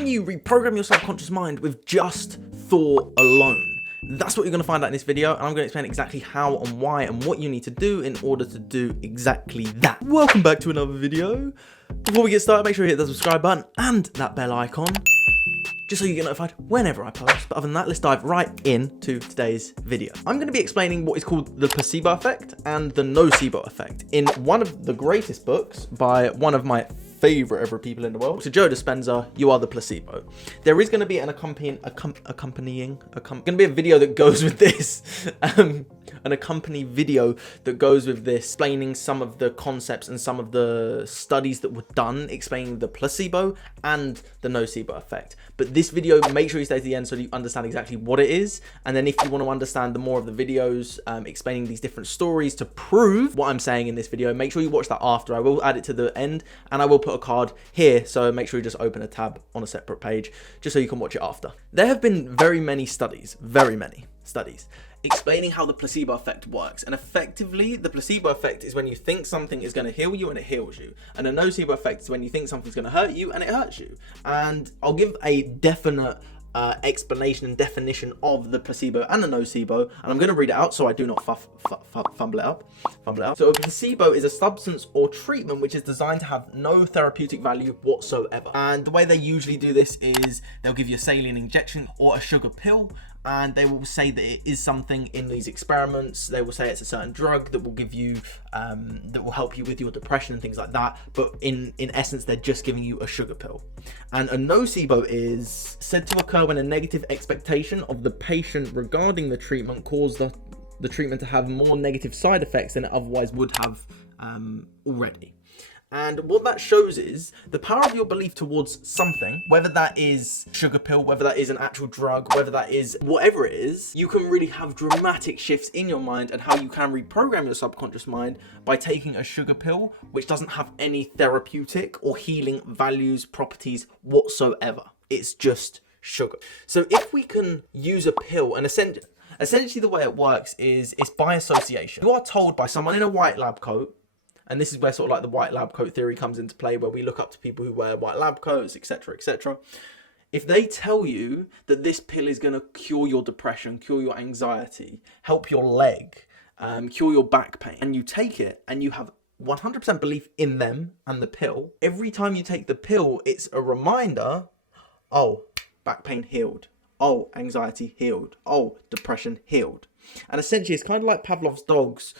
Can you reprogram your subconscious mind with just thought alone? That's what you're going to find out in this video, and I'm going to explain exactly how and why and what you need to do in order to do exactly that. Welcome back to another video. Before we get started, make sure you hit the subscribe button and that bell icon, just so you get notified whenever I post. But other than that, let's dive right into today's video. I'm going to be explaining what is called the placebo effect and the nocebo effect in one of the greatest books by one of my favorite ever people in the world, Dr Joe Dispenza, You Are The Placebo. There is going to be an accompanying video that goes with this, an accompanying video that goes with this, explaining some of the concepts and some of the studies that were done explaining the placebo and the nocebo effect. But this video, make sure you stay to the end so you understand exactly what it is. And then if you want to understand the more of the videos explaining these different stories to prove what I'm saying in this video, make sure you watch that after. I will add it to the end, and I will put a card here, so make sure you just open a tab on a separate page just so you can watch it after. There have been very many studies explaining how the placebo effect works, and effectively the placebo effect is when you think something is going to heal you and it heals you, and the nocebo effect is when you think something's going to hurt you and it hurts you. And I'll give a definite explanation and definition of the placebo and the nocebo, and I'm going to read it out so I do not fumble it up. So a placebo is a substance or treatment which is designed to have no therapeutic value whatsoever, and the way they usually do this is they'll give you a saline injection or a sugar pill, and they will say that it is something in these experiments. They will say it's a certain drug that will give you, that will help you with your depression and things like that. But in essence, they're just giving you a sugar pill. And a nocebo is said to occur when a negative expectation of the patient regarding the treatment caused the treatment to have more negative side effects than it otherwise would have already. And what that shows is the power of your belief towards something, whether that is sugar pill, whether that is an actual drug, whether that is whatever it is, you can really have dramatic shifts in your mind, and how you can reprogram your subconscious mind by taking a sugar pill, which doesn't have any therapeutic or healing values, properties whatsoever. It's just sugar. So if we can use a pill, and essentially the way it works is it's by association. You are told by someone in a white lab coat, and this is where sort of like the white lab coat theory comes into play, where we look up to people who wear white lab coats, etc., etc. If they tell you that this pill is going to cure your depression, cure your anxiety, help your leg, cure your back pain, and you take it and you have 100% belief in them and the pill, every time you take the pill, it's a reminder, oh, back pain healed. Oh, anxiety healed. Oh, depression healed. And essentially, it's kind of like Pavlov's dogs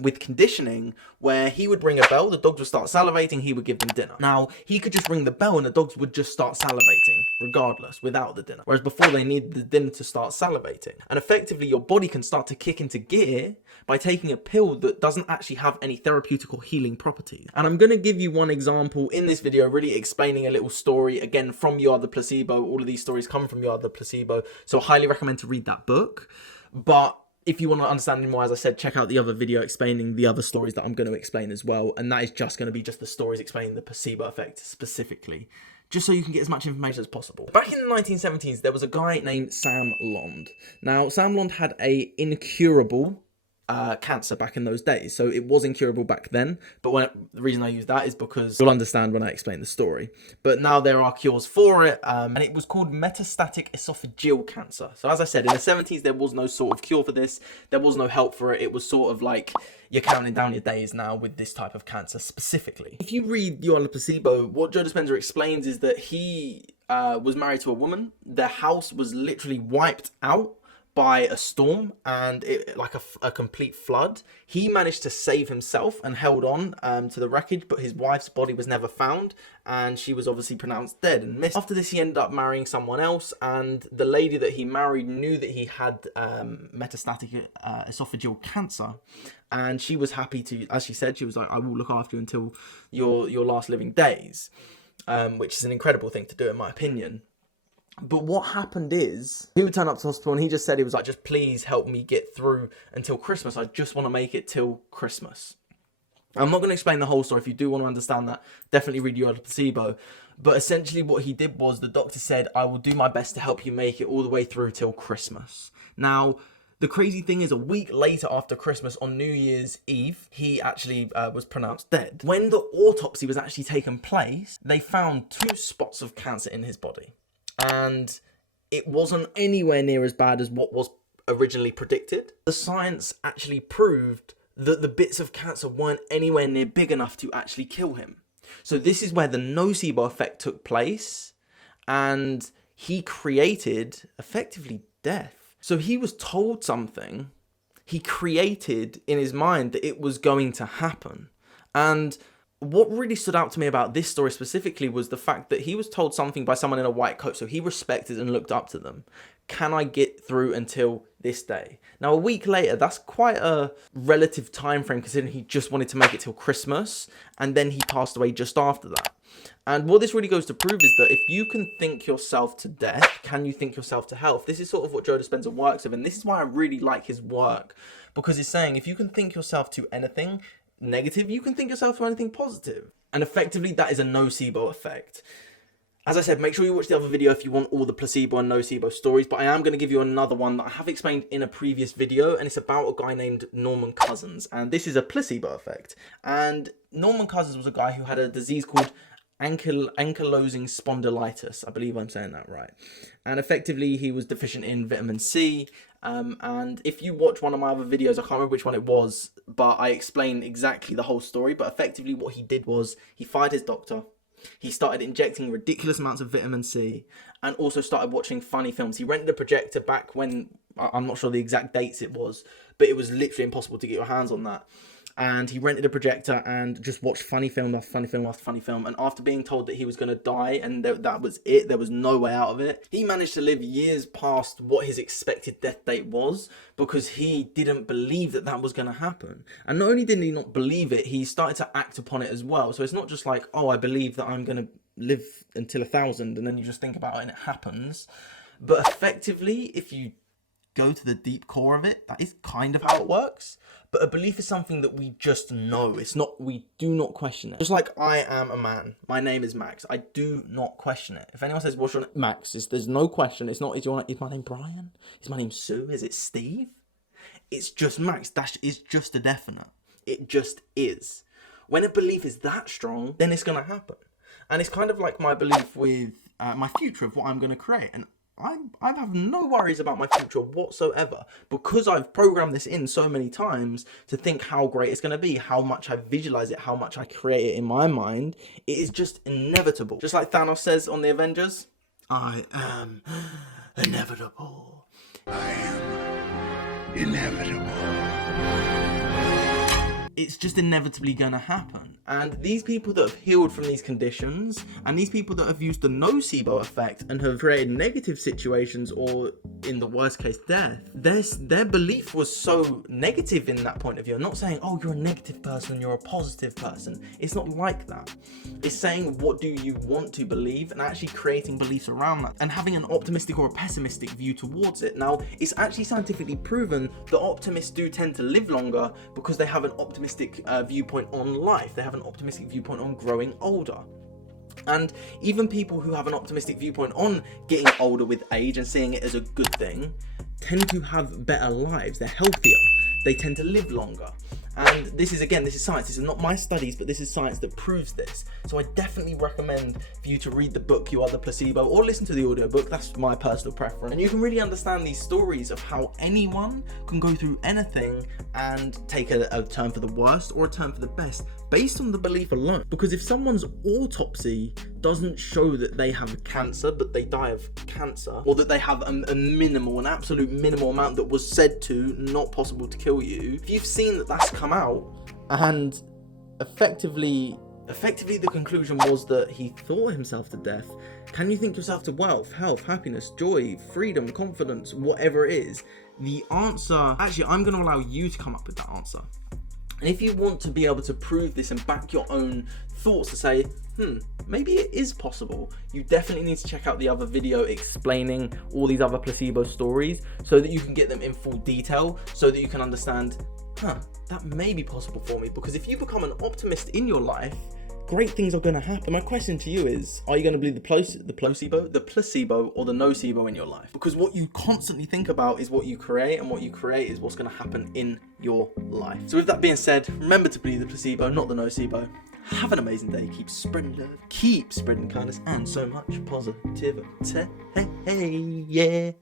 with conditioning, where he would ring a bell, the dogs would start salivating, he would give them dinner. Now, he could just ring the bell and the dogs would just start salivating, regardless, without the dinner. Whereas before, they needed the dinner to start salivating. And effectively, your body can start to kick into gear by taking a pill that doesn't actually have any therapeutic or healing properties. And I'm going to give you one example in this video, really explaining a little story, again, from You Are The Placebo. All of these stories come from You Are The Placebo, so I highly recommend to read that book. But if you want to understand any more, as I said, check out the other video explaining the other stories that I'm going to explain as well. And that is just going to be just the stories explaining the placebo effect specifically, just so you can get as much information as possible. Back in the 1970s, there was a guy named Sam Lond. Now, Sam Lond had a incurable cancer back in those days, so it was incurable back then, but the reason I use that is because you'll understand when I explain the story. But now there are cures for it, and it was called metastatic esophageal cancer. So as I said, in the 70s there was no sort of cure for this, there was no help for it. It was sort of like you're counting down your days now with this type of cancer specifically. If you read You Are The Placebo, what Joe Dispenza explains is that he was married to a woman. Their house was literally wiped out by a storm, and like a complete flood. He managed to save himself and held on to the wreckage, but his wife's body was never found, and she was obviously pronounced dead and missed. After this, he ended up marrying someone else, and the lady that he married knew that he had metastatic esophageal cancer, and she was happy to, as she said, she was like, I will look after you until your last living days, which is an incredible thing to do, in my opinion. But what happened is, he would turn up to hospital and he just said, he was like, just please help me get through until Christmas. I just want to make it till Christmas. I'm not going to explain the whole story. If you do want to understand that, definitely read You Are The Placebo. But essentially what he did was, the doctor said, I will do my best to help you make it all the way through till Christmas. Now, The crazy thing is, a week later after Christmas, on New Year's Eve, he actually was pronounced dead. When the autopsy was actually taking place, they found 2 spots of cancer in his body. And it wasn't anywhere near as bad as what was originally predicted. The science actually proved that the bits of cancer weren't anywhere near big enough to actually kill him. So this is where the nocebo effect took place, and he created effectively death. So he was told something, he created in his mind that it was going to happen. And what really stood out to me about this story specifically was the fact that he was told something by someone in a white coat, so he respected and looked up to them. Can I get through until this day? Now, a week later, that's quite a relative time frame considering he just wanted to make it till Christmas, and then he passed away just after that. And what this really goes to prove is that if you can think yourself to death, can you think yourself to health? This is sort of what Joe Dispenza works with, and this is why I really like his work, because he's saying if you can think yourself to anything negative, you can think yourself to anything positive. And effectively, that is a nocebo effect. As I said, make sure you watch the other video if you want all the placebo and nocebo stories, but I am going to give you another one that I have explained in a previous video, and it's about a guy named Norman Cousins, and this is a placebo effect. And Norman Cousins was a guy who had a disease called ankylosing spondylitis. I believe I'm saying that right. And effectively, he was deficient in vitamin C. And if you watch one of my other videos, I can't remember which one it was, but I explained exactly the whole story. But effectively, what he did was he fired his doctor. He started injecting ridiculous amounts of vitamin C and also started watching funny films. He rented a projector back when, I'm not sure the exact dates it was, but it was literally impossible to get your hands on that. And he rented a projector and just watched funny film after funny film after funny film. And after being told that he was going to die and that was it, there was no way out of it, he managed to live years past what his expected death date was because he didn't believe that that was going to happen. And not only did he not believe it, he started to act upon it as well. So it's not just like, oh, I believe that I'm going to live until 1,000 and then you just think about it and it happens. But effectively, if you go to the deep core of it, that is kind of how it works. But a belief is something that we just know. It's not, we do not question it. Just like I am a man. My name is Max. I do not question it. If anyone says, what's your name? Max, there's no question. It's not, is my name Brian? Is my name Sue? Is it Steve? It's just Max. That is just a definite. It just is. When a belief is that strong, then it's going to happen. And it's kind of like my belief with my future of what I'm going to create. And I have no worries about my future whatsoever because I've programmed this in so many times to think how great it's going to be, how much I visualize it, how much I create it in my mind. It is just inevitable. Just like Thanos says on the Avengers, I am inevitable. I am inevitable. It's just inevitably going to happen. And these people that have healed from these conditions and these people that have used the nocebo effect and have created negative situations or in the worst case death, their belief was so negative in that point of view. I'm not saying, oh, you're a negative person, you're a positive person. It's not like that. It's saying, what do you want to believe, and actually creating beliefs around that and having an optimistic or a pessimistic view towards it. Now, it's actually scientifically proven that optimists do tend to live longer because they have an optimistic viewpoint on life. They have an optimistic viewpoint on growing older. And even people who have an optimistic viewpoint on getting older with age and seeing it as a good thing tend to have better lives. They're healthier. They tend to live longer. And this is science. This is not my studies, but this is science that proves this. So I definitely recommend for you to read the book, You Are The Placebo, or listen to the audiobook. That's my personal preference. And you can really understand these stories of how anyone can go through anything and take a turn for the worst or a turn for the best based on the belief alone. Because if someone's autopsy doesn't show that they have cancer, but they die of cancer, or that they have an absolute minimal amount that was said to not possible to kill you, if you've seen that that's come out, and effectively the conclusion was that he thought himself to death, can you think yourself to wealth, health, happiness, joy, freedom, confidence, whatever it is? The answer, actually, I'm going to allow you to come up with that answer. And if you want to be able to prove this and back your own thoughts to say, maybe it is possible, you definitely need to check out the other video explaining all these other placebo stories so that you can get them in full detail, so that you can understand, that may be possible for me. Because if you become an optimist in your life, great things are going to happen. My question to you is, are you going to believe the placebo or the nocebo in your life? Because what you constantly think about is what you create, and what you create is what's going to happen in your life. So with that being said, remember to believe the placebo, not the nocebo. Have an amazing day. Keep spreading love, keep spreading kindness, and so much positivity. Hey, yeah.